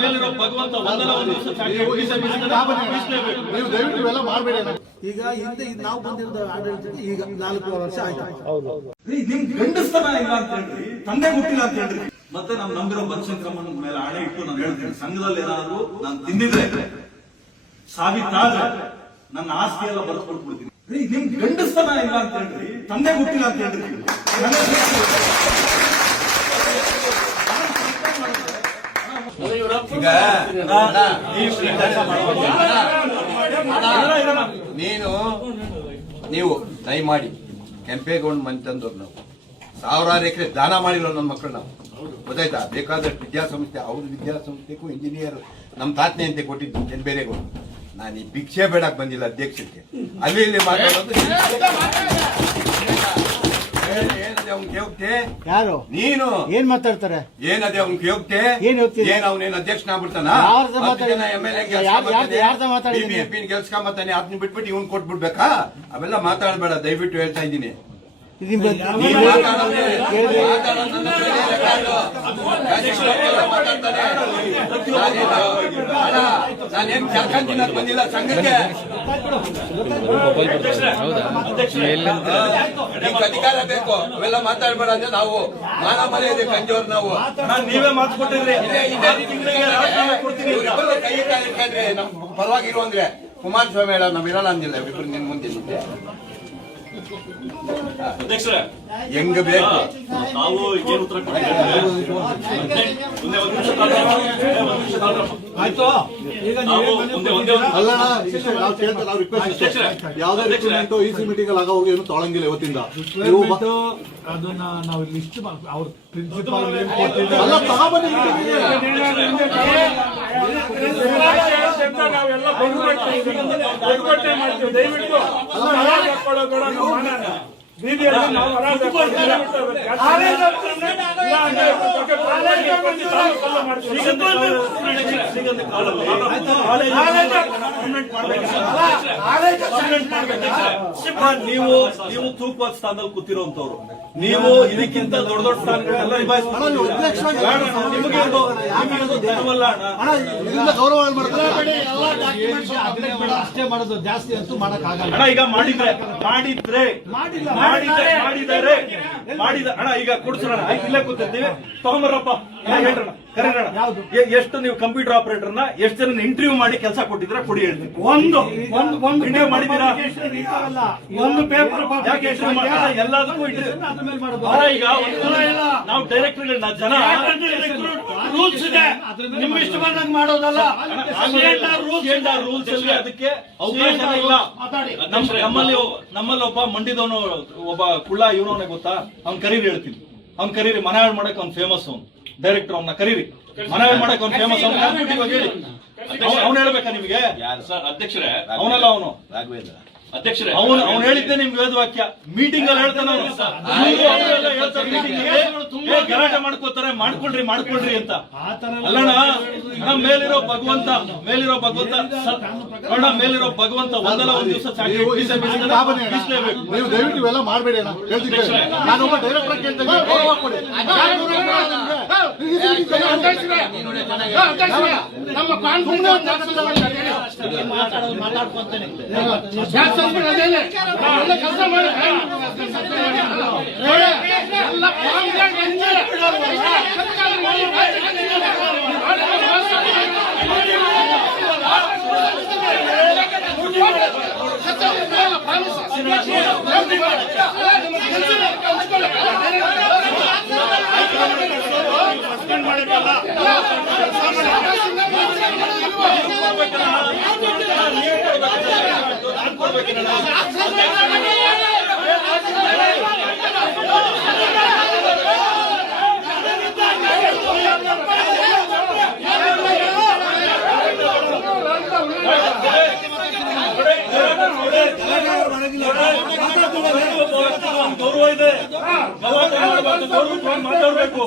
ಮೇಲಿರೋ ಭಗವಂತ ಒಂದಲ್ಲ ಒಂದು ದಿವಸ ನೀವು ದಯವಿಟ್ಟು ಇವೆಲ್ಲ ಮಾಡಬೇಡಿ. ಈಗ ಹಿಂದೆ ನಾವು ಬಂದಿರೋದು ಆಡಳಿತಕ್ಕೆ ಈಗ 4 ವರ್ಷ ಆಯ್ತು. ನಿಮ್ ಗಂಡಸ್ತನ ಇಲ್ಲ ಅಂತ ಹೇಳ್ರಿ, ತಂದೆ ಹುಟ್ಟಿಲ್ಲ ಅಂತ ಹೇಳ್ರಿ. ಮತ್ತೆ ನಾವು ನಂಬಿರೋ ಬನಶಂಕರಮ್ಮನ ಮೇಲೆ ಆಣೆ ಇಟ್ಟು ನಾನು ಹೇಳ್ತೇನೆ, ಸಂಘದಲ್ಲಿ ಏನಾದ್ರು ನಾನು ತಿಂದಿದ್ರೆ ಸಾಬೀತಾದ್ರೆ ನನ್ನ ಆಸ್ತಿ ಎಲ್ಲ ಬರ್ಕೊಳ್ಬಿಡ್ತೀನಿ. ನಿಮ್ ಗಂಡಸ್ತನ ಇಲ್ಲ ಅಂತ ಹೇಳ್ರಿ, ತಂದೆ ಹುಟ್ಟಿಲ್ಲ ಅಂತ ಹೇಳ್ರಿ. ನೀವು ದಯಮಾಡಿ ಕೆಂಪೇಗೌಡ ಮನೆ ತಂದವ್ರು ನಾವು ಸಾವಿರಾರು ಎಕರೆ ದಾನ ಮಾಡಿಲ್ಲ ನನ್ನ ಮಕ್ಕಳು ನಾವು, ಗೊತ್ತಾಯ್ತಾ? ಬೇಕಾದಷ್ಟು ವಿದ್ಯಾಸಂಸ್ಥೆ, ಅವ್ರ ವಿದ್ಯಾಸಂಸ್ಥೆಗೂ ಇಂಜಿನಿಯರ್ ನಮ್ಮ ತಾತನೆ ಅಂತ ಕೊಟ್ಟಿದ್ದು ಕೆಂಪೇಗೌಡ. ನಾನು ಈ ಭಿಕ್ಷೆ ಬೇಡಕ್ ಬಂದಿಲ್ಲ ಅಧ್ಯಕ್ಷಕ್ಕೆ, ಅಲ್ಲಿ ಇಲ್ಲಿ ಮಾತಾಡೋದು. ಯಾರು ನೀನು ಏನ್ ಮಾತಾಡ್ತಾರೆ? ಏನದೇ ಅವ್ನ್ ಕೇಳ್ತೆ ಏನ್ ಅವನೇನ್ ಅಧ್ಯಕ್ಷನಾಗ್ಬಿಡ್ತಾನ? ಬಿಬಿಎಂಪಿ ಗೆಲ್ಸ್ಕೊಂಬತ್ತಾನೆ, ಅದನ್ನ ಬಿಟ್ಬಿಟ್ಟು ಇವ್ನ್ ಕೊಟ್ಬಿಡ್ಬೇಕಾ? ಅವೆಲ್ಲ ಮಾತಾಡಬೇಡ ದಯವಿಟ್ಟು ಹೇಳ್ತಾ ಇದ್ದೀನಿ. ನಾನೇನ್ ಕರ್ಕೊಂಡ್ ಬಂದಿಲ್ಲ ಸಂಘಕ್ಕೆ. ಅಧಿಕಾರ ಬೇಕು, ಅವೆಲ್ಲ ಮಾತಾಡ್ಬೇಡ ಅಂದ್ರೆ ನಾವು ಮಾನ ಮರ್ಯಾದೆ ಕಂಜೋರ್ ನಾವು. ನೀವೇ ಮಾತು ಕೊಟ್ಟಿದ್ರಿ ಕೈ ಕಾಯ್ಕೊಂಡ್ರೆ ನಮ್ ಪರವಾಗಿರು ಅಂದ್ರೆ ಕುಮಾರಸ್ವಾಮಿ ಹೇಳ ನಾವ್ ಇರಲ್ಲ ಅಂದಿಲ್ಲ ಇಬ್ರು ನಿನ್ ಮುಂದೆ ಹೆಂಗ ಬೇಕು ನಾವು ಏನು ಉತ್ತರ ಯಾವ್ದೇ ರಿಕ್ರೂಟ್ಮೆಂಟ್ ಇಸಿ ಮೀಟಿಂಗ್ ಅಲ್ಲಿ ಆಗೋಗಿ ಏನು ತೊಳಂಗಿಲ್ಲ ಇವತ್ತಿಂದ. ಅದನ್ನ ನಾವು ಲಿಸ್ಟ್ ಅವ್ರ ಪ್ರಿನ್ಸಿಪಾಲ್ ನೀವು ತೂಕವಾದ ಸ್ಥಾನದಲ್ಲಿ ಕೂತಿರೋಂಥವ್ರು, ನೀವು ಇದಕ್ಕಿಂತ ದೊಡ್ಡ ದೊಡ್ಡ ಸ್ಥಾನಗಳನ್ನೆಲ್ಲ ಗೌರವ ಅಷ್ಟೇ ಮಾಡೋದು, ಜಾಸ್ತಿ ಅಂತೂ ಮಾಡಕ್ ಆಗಲ್ಲ. ಈಗ ಮಾಡಿದ್ರೆ ಅಣ್ಣ ಈಗ ಕೊಡ್ಸೋಣ, ಇಲ್ಲೇ ಕೂತಿರ್ತೀವಿ, ತಗೊಂಬರಪ್ಪ ಹೇಳ್ರಣ, ಕರೀರಣ. ಎಷ್ಟು ನೀವು ಕಂಪ್ಯೂಟರ್ ಆಪರೇಟರ್ನ ಎಷ್ಟು ಜನ ಇಂಟರ್ವ್ಯೂ ಮಾಡಿ ಕೆಲಸ ಕೊಟ್ಟಿದ್ರೆ ಕೊಡಿ ಹೇಳ್ತೀನಿ. ಒಂದು ಇಂಟರ್ವ್ಯೂ ಮಾಡಿದ್ದೀರಾ? ಒಂದು ಪೇಪರ್ ಎಲ್ಲದಕ್ಕೂ ಈಗ ನಾವು ಡೈರೆಕ್ಟರ್ಗಳನ್ನ ಜನ ರೂಲ್ಸ್ ಇದೆ, ನಿಮ್ಮ ಇಷ್ಟ ಬಂದಂಗೆ ಮಾಡೋದಲ್ಲ. ರೂಲ್ಸ್ ಅಲ್ಲಿ ಅದಕ್ಕೆ ಅವಕಾಶ ಇಲ್ಲ. ನಮ್ಮಲ್ಲಿ ಒಬ್ಬ ಮಂಡಿದವನು ಒಬ್ಬ ಕುಳ್ಳ ಇವನವನೇ ಗೊತ್ತಾ, ಅವ್ನ್ ಕರೀರಿ ಹೇಳ್ತೀನಿ, ಅವ್ನ್ ಕರೀರಿ. ಮನವಿ ಮಾಡಕ್ ಅವ್ನ್ ಫೇಮಸ್, ಅವ್ನು ಡೈರೆಕ್ಟರ್, ಅವ್ನ ಕರೀರಿ. ಮನವಿ ಮಾಡಕ್ ಅವ್ನ್ ಫೇಮಸ್, ಅವ್ನು ಹೇಳಿ. ಅವ್ನು ಹೇಳ್ಬೇಕಾ ನಿಮ್ಗೆ? ಅಧ್ಯಕ್ಷರೇ ಅವನಲ್ಲ, ಅವನು ಅಧ್ಯಕ್ಷರೇ ಅವ್ನು ಹೇಳಿದ್ದೆ ನಿಮ್ಗೆ ವೇದವಾಕ್ಯ. ಮೀಟಿಂಗ್ ಅಲ್ಲಿ ಹೇಳ್ತಾನೆ, ಗಲಾಟೆ ಮಾಡ್ಕೋತಾರೆ, ಮಾಡ್ಕೊಳ್ರಿ ಅಂತ. ಅಲ್ಲಣ್ಣ, ಮೇಲಿರೋ ಭಗವಂತ ಒಂದಲ್ಲ ಒಂದು ದಿವಸ ನೀವು ದಯವಿಟ್ಟು ಇವೆಲ್ಲ ಮಾಡಬೇಡಿ ಅಣ್ಣ, ಹೇಳ್ತೀನಿ. ನಾನೊಬ್ಬ ಡೈರೆಕ್ಟರ್ ಕೇಳ್ತೇನೆ, ಗೌರವ ಕೊಡಿ. ನಮ್ಮ ಕೆಲಸ ಮಾಡಿ ಗೌರವ ಇದೆ, ಮಾತಾಡಬೇಕು.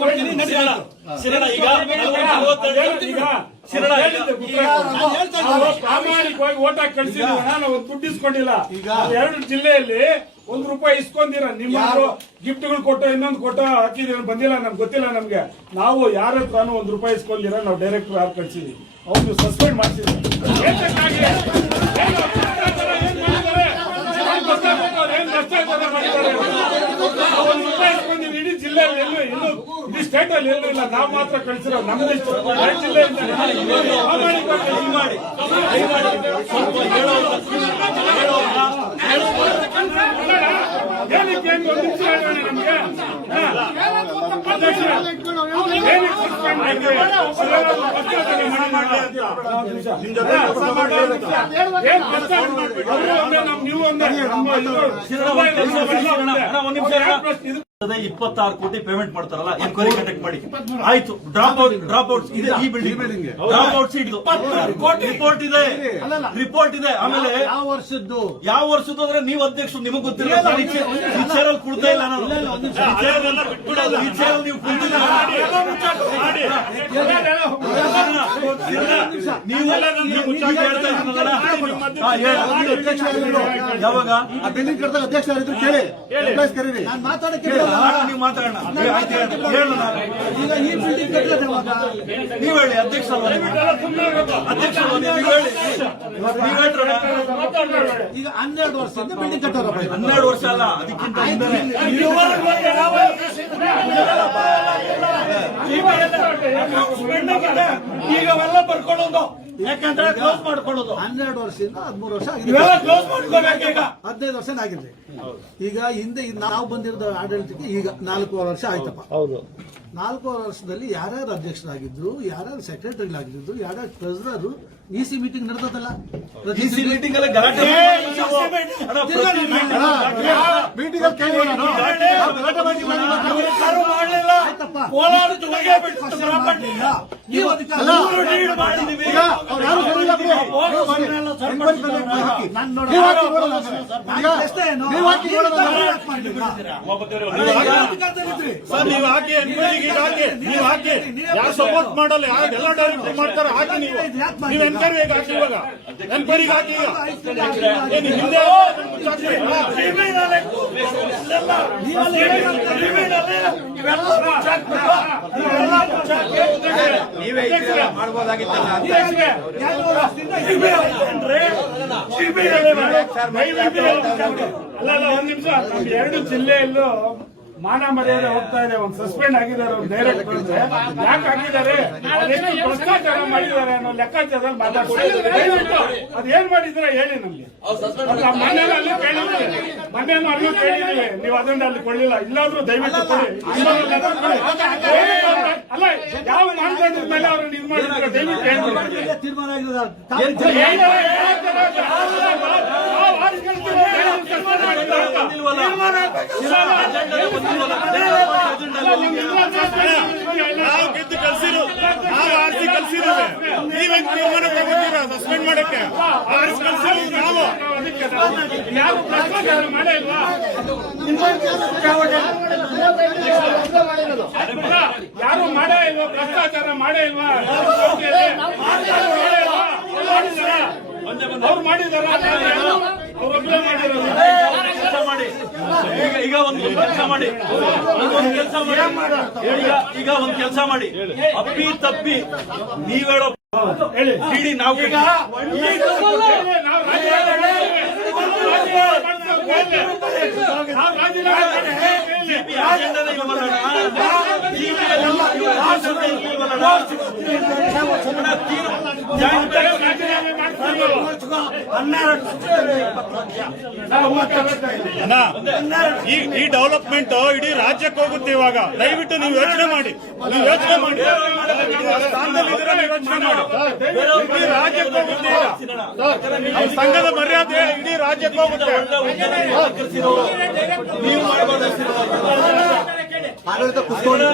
ಕೊಡ್ತೀನಿ, ನಡಿ. ಶಿರಣ ಈಗ 42 ಪ್ರಾಮಾಣಿಕವಾಗಿ ಓಟ್ ಹಾಕಿ ಕಳಿಸಿದ್ವಿ, ನಾವು ದುಡ್ಡು ಇಸ್ಕೊಂಡಿಲ್ಲ. ಎರಡು ಜಿಲ್ಲೆಯಲ್ಲಿ ₹1 ಇಸ್ಕೊಂಡಿರ, ನಿಮ್ಮ ಗಿಫ್ಟ್ಗಳು ಕೊಟ್ಟು ಇನ್ನೊಂದು ಕೊಟ್ಟು ಹಾಕಿದೀರ, ಬಂದಿಲ್ಲ, ನಮ್ಗೆ ಗೊತ್ತಿಲ್ಲ. ನಮ್ಗೆ ನಾವು ಯಾರ ಹತ್ರನೂ ₹1 ಇಸ್ಕೊಂಡಿರ, ನಾವು ಡೈರೆಕ್ಟ್ ಯಾರು ಕಳ್ಸಿದ್ವಿ, ಅವ್ರು ಸಸ್ಪೆಂಡ್ ಮಾಡ್ಸಿದ್ವಿ. ₹1 ಇಸ್ಕೊಂಡಿದ್ವಿ ಇಡೀ ಜಿಲ್ಲೆಯಲ್ಲಿ ಎಲ್ಲೂ ಇಡೀ ಸ್ಟೇಟ್ ಅಲ್ಲಿ ಎಲ್ಲೂ ಇಲ್ಲ, ನಾವು ಮಾತ್ರ ಕಳಿಸಿರೋ. ನಮ್ದು ಜಿಲ್ಲೆಯಿಂದ ಏನಕ್ಕೆ ಒಂದು ನಿಮಿಷ ಹೇಳೋಣ ನಮ್ಗೆ. ನೀವು 26 ಕೋಟಿ ಪೇಮೆಂಟ್ ಮಾಡ್ತಾರಲ್ಲ, ಎನ್ಕ್ವೈರಿ ಕಂಡಕ್ಟ್ ಮಾಡಿ. ಆಯ್ತು, ಡ್ರಾಪ್ ಔಟ್ಸ್ ಇದೆ, ಈ ಬಿಲ್ಡಿಂಗ್ ಡ್ರಾಪ್ ಔಟ್ಸ್ ಇದ್ದು ರಿಪೋರ್ಟ್ ಇದೆ, ರಿಪೋರ್ಟ್ ಇದೆ. ಆಮೇಲೆ ಯಾವ ವರ್ಷದ್ದು ಅಂದ್ರೆ ನೀವು ಅಧ್ಯಕ್ಷರು, ನಿಮಗೆ ಗೊತ್ತಿಲ್ಲ. ವಿಚಾರಲ್ಲಿ ಕೊಡ್ತಾ ಇಲ್ಲ ನಾನು, ವಿಚಾರಲ್ಲಿ ನೀವು ಕೊಡ್ತಿಲ್ಲ. ಯಾವಾಗ ಆ ಬಿಲ್ಡಿಂಗ್ ಕಟ್ಟಿದಾಗ ಅಧ್ಯಕ್ಷ ಯಾರಿದ್ರು ಕೇಳಿ, ಎಂಪ್ಲಾಯ್ಸ್ ಕರೀರಿ. ನಾನು ಮಾತಾಡಕ್ಕೆ ನೀವು ಮಾತಾಡೋಣ. ಹೇಳೋಣ, ಈಗ ಈ ಬಿಲ್ಡಿಂಗ್ ಕಟ್ಟಿದ್ರೆ ಯಾವಾಗ? ನೀವು ಹೇಳಿ, ಅಧ್ಯಕ್ಷ ಅಧ್ಯಕ್ಷ ನೀವು ಹೇಳಿ, ನೀವು ಹೇಳ್ರಣ. ಈಗ 12 ವರ್ಷದಿಂದ ಬಿಲ್ಡಿಂಗ್ ಕಟ್ಟಾರಪ್ಪ. 12 ವರ್ಷ ಅಲ್ಲ, ಅದಕ್ಕಿಂತ ಹಿಂದೆ. ಈಗ ಅವೆಲ್ಲ ಬರ್ಕೊಳ್ಳೋದು, ಯಾಕಂದ್ರೆ ಕ್ಲೋಸ್ ಮಾಡ್ಕೊಳ್ಳೋದು. 12 ವರ್ಷದಿಂದ 13 ವರ್ಷ ಇವೆಲ್ಲ ಕ್ಲೋಸ್ ಮಾಡ್ಕೋಬೇಕೀಗ. 15 ವರ್ಷ ಆಗಿದೆ. ಈಗ ಹಿಂದೆ ನಾವು ಬಂದಿರೋದು ಆಡಳಿತಕ್ಕೆ ಈಗ 4 ವರ್ಷ ಆಯ್ತಪ್ಪ. ಹೌದು, 4 ವರ್ಷದಲ್ಲಿ ಯಾರ್ಯಾರು ಅಧ್ಯಕ್ಷರಾಗಿದ್ರು, ಯಾರ್ಯಾರು ಸೆಕ್ರೆಟರಿಗಳಾಗಿದ್ರು, ಯಾರ್ಯಾರು ಟ್ರೆಸರರು, ಇಸಿ ಮೀಟಿಂಗ್ ನಡೆದಲ್ಲ. ಡಿಸಿ ಮೀಟಿಂಗ್ ಅಲ್ಲಿ ಗಲಾಟೆ ಕೋಲಾರ ಜೊತೆಗೆ ನೀವು ಅಧಿಕಾರ ನೀವು ಹಾಕಿ, ನೀವು ಹಾಕಿ, ಯಾರು ಸಪೋರ್ಟ್ ಮಾಡಲ್ಲ, ಯಾರೆಲ್ಲ ಡೈರೆಕ್ಟ್ ಮಾಡ್ತಾರೆ, ಹಾಕಿ ನೀವು ಎನ್ಕ್ವೈರಿ ಹಾಕಿ, ಇವಾಗ ಎನ್ಕ್ವೈರಿಗೆ ಹಾಕಿ. ಏನು ಹಿಂದೆ ಅಲ್ಲ, ಒಂದ್ ನಿಮಿಷ. ಎರಡು ಜಿಲ್ಲೆಯಲ್ಲೂ ಮಾನ ಮರ್ಯಾದೆ ಹೋಗ್ತಾ ಇದೆ. ಒಂದು ಸಸ್ಪೆಂಡ್ ಆಗಿದ್ದಾರೆ, ಒಂದು ಡೈರೆಕ್ಟ್ ಯಾಕೆ ಹಾಕಿದ್ದಾರೆ, ಅದೆಷ್ಟು ಭ್ರಷ್ಟಾಚಾರ ಮಾಡಿದ್ದಾರೆ ಅನ್ನೋ ಲೆಕ್ಕಾಚಾರದಲ್ಲಿ ಮಾತಾಡ್ತಾರೆ. ಅದೇನ್ ಮಾಡಿದ್ರೆ ಹೇಳಿ ನಮ್ಗೆ. ಮನೇಲಿ ಅಲ್ಲೂ ಕೇಳಿದ್ವಿ, ನೀವು ಅದನ್ನ ಅಲ್ಲಿ ಕೊಡ್ಲಿಲ್ಲ. ಇಲ್ಲಾದ್ರೂ ದಯವಿಟ್ಟು ಕೊಡಿ. ಅಲ್ಲ, ಯಾವ ಮಾನದಂಡದ ಮೇಲೆ ಅವ್ರನ್ನ ಇದು ಮಾಡಿದ್ರೆ ದಯವಿಟ್ಟು ಹೇಳ್ತೀವಿ. ತೀರ್ಮಾನ ನಾವು ಗೆದ್ದು ಕಲ್ಸಿರೋ, ನಾವು ಆರಿಸಿ ಕಲ್ಸಿರೋವೆ. ನೀವೇ ತೀರ್ಮಾನ ತಗೋತೀರಾ ಸಸ್ಪೆಂಡ್ ಮಾಡಕ್ಕೆ? ಆರಿಸಿ ಕಲ್ಸಿರೋ ನಾವು. ಯಾರು ಭ್ರಷ್ಟಾಚಾರ ಮಾಡೇ ಇಲ್ವಾ? ಯಾರು ಮಾಡೇ ಇಲ್ವಾ? ಭ್ರಷ್ಟಾಚಾರ ಮಾಡೇ ಇಲ್ವಾ? ಅವ್ರು ಮಾಡಿದಾರ, ಅವ್ರೊಬ್ಬರೇ ಮಾಡಿರೋದು. ಕೆಲಸ ಮಾಡಿ. ಈಗ ಒಂದು ಕೆಲಸ ಮಾಡಿ, ಈಗ ಒಂದು ಕೆಲಸ ಮಾಡಿ. ಅಪ್ಪಿ ತಪ್ಪಿ ನೀವ್ ಹೇಳೋ ಇಡೀ ನಾವು ಈ ಡೆವಲಪ್ಮೆಂಟ್ ಇಡೀ ರಾಜ್ಯಕ್ಕೆ ಹೋಗುತ್ತೆ ಇವಾಗ. ದಯವಿಟ್ಟು ನೀವು ಯೋಚನೆ ಮಾಡಿ, ನೀವು ಯೋಚನೆ ಮಾಡಿ, ಯೋಚನೆ ಮಾಡಿ. ಇಡೀ ರಾಜ್ಯಕ್ಕೆ ಹೋಗುತ್ತೆ. ನಮ್ಮ ಸಂಘದ ಮರ್ಯಾದೆ ಇಡೀ ರಾಜ್ಯಕ್ಕೆ ಹೋಗುತ್ತೆ. ನೀವು ಮಾಡಬಾರ್ದು. ಆಡಳಿತ ಕುತ್ಕೊಂಡು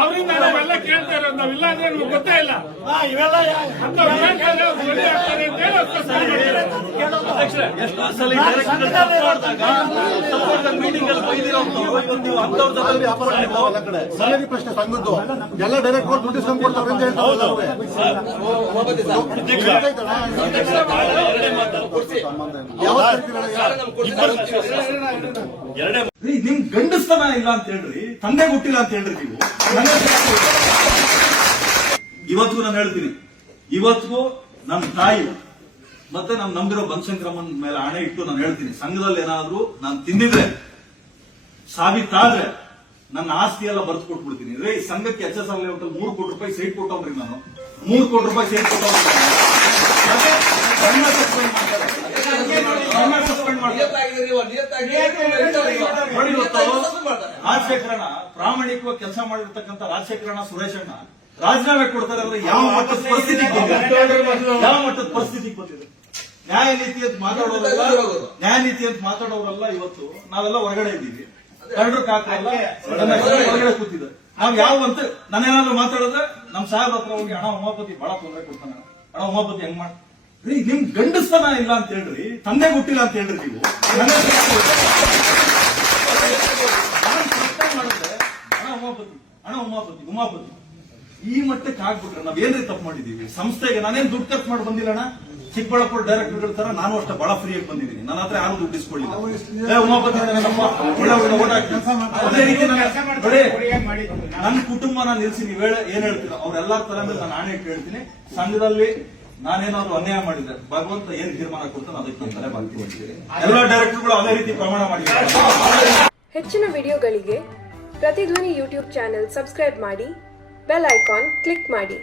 ಅವರಿಂದ ನಾವೆಲ್ಲ ಕೇಳ್ತಾ ಇರೋದು. ನಾವಿಲ್ಲ ಅಂದ್ರೆ ನಮ್ಗೆ ಗೊತ್ತೇ ಇಲ್ಲ. ಎಷ್ಟೋ ಸಲ ಮೀಟಿಂಗ್ ಅಲ್ಲಿ ಬೈದಿರೋಂಥವ್ರು ಇವತ್ತು ನೀವು ಅಂಥವ್ರ ಜೊತೆ ವ್ಯಾಪಾರ ಮಾಡಿದ್ದು. ಸರಿಯಾಗಿ ಪ್ರಶ್ನೆ ಸಂಘದ್ದು ಎಲ್ಲ ಡೈರೆಕ್ಟ್ ದುಡ್ಡು ಇಸ್ಕೊಂಡು ಕೊಡ್ತಾರೆ ಅಂತ ನಿಮ್ ಗಂಡಸ್ತನ ಇಲ್ಲ ಅಂತ ಹೇಳ್ರಿ, ತಂದೆ ಹುಟ್ಟಿಲ್ಲ ಅಂತ ಹೇಳ್ರಿ ನೀವು. ಇವತ್ತಿಗೂ ನಾನು ಹೇಳ್ತೀನಿ, ಇವತ್ತಿಗೂ ನಮ್ಮ ತಾಯಿ ಮತ್ತೆ ನಮ್ ನಂಬಿರೋ ಬನಶಂಕರಮ್ಮನ ಮೇಲೆ ಹಣೆ ಇಟ್ಟು ನಾನು ಹೇಳ್ತೀನಿ, ಸಂಘದಲ್ಲಿ ಏನಾದ್ರೂ ನಾನು ತಿಂದಿದ್ರೆ ಸಾಬೀತಾದ್ರೆ ನನ್ನ ಆಸ್ತಿ ಎಲ್ಲ ಬರ್ದು ಕೊಟ್ಬಿಡ್ತೀನಿ. ರೇ ಸಂಘಕ್ಕೆ HSR ಲೆವೆಲ್ 3 ಕೋಟಿ ರೂಪಾಯಿ ಸೈಟ್ ಕೊಟ್ಟವ್ರಿ ನಾನು, 3 ಕೋಟಿ ರೂಪಾಯಿ ಸೈಟ್ ಕೊಟ್ಟವ್ರಿ. ನೋಡಿ ಇವತ್ತು ರಾಜಶೇಖರಣ ಪ್ರಾಮಾಣಿಕವಾಗಿ ಕೆಲಸ ಮಾಡಿರ್ತಕ್ಕಂಥ ರಾಜಶೇಖರಣ ಸುರೇಶಣ್ಣ ರಾಜೀನಾಮೆ ಕೊಡ್ತಾರೆ ಅಂದ್ರೆ ಯಾವ ಮಟ್ಟದ ಪರಿಸ್ಥಿತಿಗೆ ಬಂದಿದೆ? ನ್ಯಾಯ ನೀತಿ ಅಂತ ಮಾತಾಡೋರಲ್ಲ ಇವತ್ತು ನಾವೆಲ್ಲ ಹೊರಗಡೆ ಇದ್ದೀವಿ, ಕರಡು ಕಾಕಲ್ಲ ಹೊರಗಡೆ ಕೂತಿದ್ದಾರೆ. ನಾವ್ ಯಾವ ಅಂತ ನಾನೇನಾದ್ರು ಮಾತಾಡಿದ್ರೆ ನಮ್ ಸಾಹೇಬ್ ಹತ್ರ ಹೋಗಿ ಹಣ ಉಮಾಪತಿ ಬಹಳ ತೊಂದರೆ ಕೊಡ್ತಾನೆ, ಹಣ ಉಮಾಪತಿ ಹೆಂಗ್ ಮಾಡಿ ನಿಮ್ ಗಂಡಸ್ತನ ಇಲ್ಲ ಅಂತ ಹೇಳ್ರಿ, ತಂದೆ ಹುಟ್ಟಿಲ್ಲ ಅಂತ ಹೇಳ್ರಿ ನೀವು. ಮಾಡಿದ್ರೆ ಹಣ ಉಮಾಪತಿ ಈ ಮಟ್ಟಕ್ಕೆ ಆಗ್ಬಿಟ್ರೆ ನಾವೇನ್ರಿ ತಪ್ಪು ಮಾಡಿದೀವಿ? ಸಂಸ್ಥೆಗೆ ನಾನೇನ್ ದುಡ್ಡು ಖರ್ಚು ಮಾಡಿ ಬಂದಿಲ್ಲ ಅಣ್ಣ. ಚಿಕ್ಕಬಳ್ಳಾಪುರ ಡೈರೆಕ್ಟರ್ ತರ ನಾನು ಅಷ್ಟೇ ಬಹಳ ಫ್ರೀಯಾಗಿ ಬಂದಿದ್ದೀನಿ, ನನ್ನ ಹತ್ರ ಯಾರು ದುಡ್ಡು ಇಸ್ಕೊಳ್ಳಿಲ್ಲ. ಉಮಾಪತಿ ಅದೇ ರೀತಿ ನನ್ನ ಕುಟುಂಬನ ನಿಲ್ಸಿ ನೀವ್ ಏನ್ ಹೇಳ್ತೀರ ಅವ್ರೆಲ್ಲಾ ತರ ಮೇಲೆ ನಾನು ಆಣೆ ಇಟ್ಟು ಹೇಳ್ತೀನಿ, ಸಂಘದಲ್ಲಿ ನಾನೇನಾದ್ರು ಅನ್ಯಾಯ ಮಾಡಿದ್ರೆ ಭಗವಂತ ಏನ್ ತೀರ್ಮಾನ ಕೊಡ್ತಾನೆ ಅದಕ್ಕೆ ನಾನು ತಲೆ ಬಾಳ್ತಿ ಮಾಡ್ತೀನಿ. ಎಲ್ಲಾ ಡೈರೆಕ್ಟರ್ಗಳು ಅದೇ ರೀತಿ ಪ್ರಮಾಣ ಮಾಡಿದ್ದಾರೆ. ಹೆಚ್ಚಿನ ವಿಡಿಯೋಗಳಿಗೆ ಪ್ರತಿಧ್ವನಿ ಯೂಟ್ಯೂಬ್ ಚಾನೆಲ್ ಸಬ್ಸ್ಕ್ರೈಬ್ ಮಾಡಿ, ಬೆಲ್ ಐಕಾನ್ ಕ್ಲಿಕ್ ಮಾಡಿ.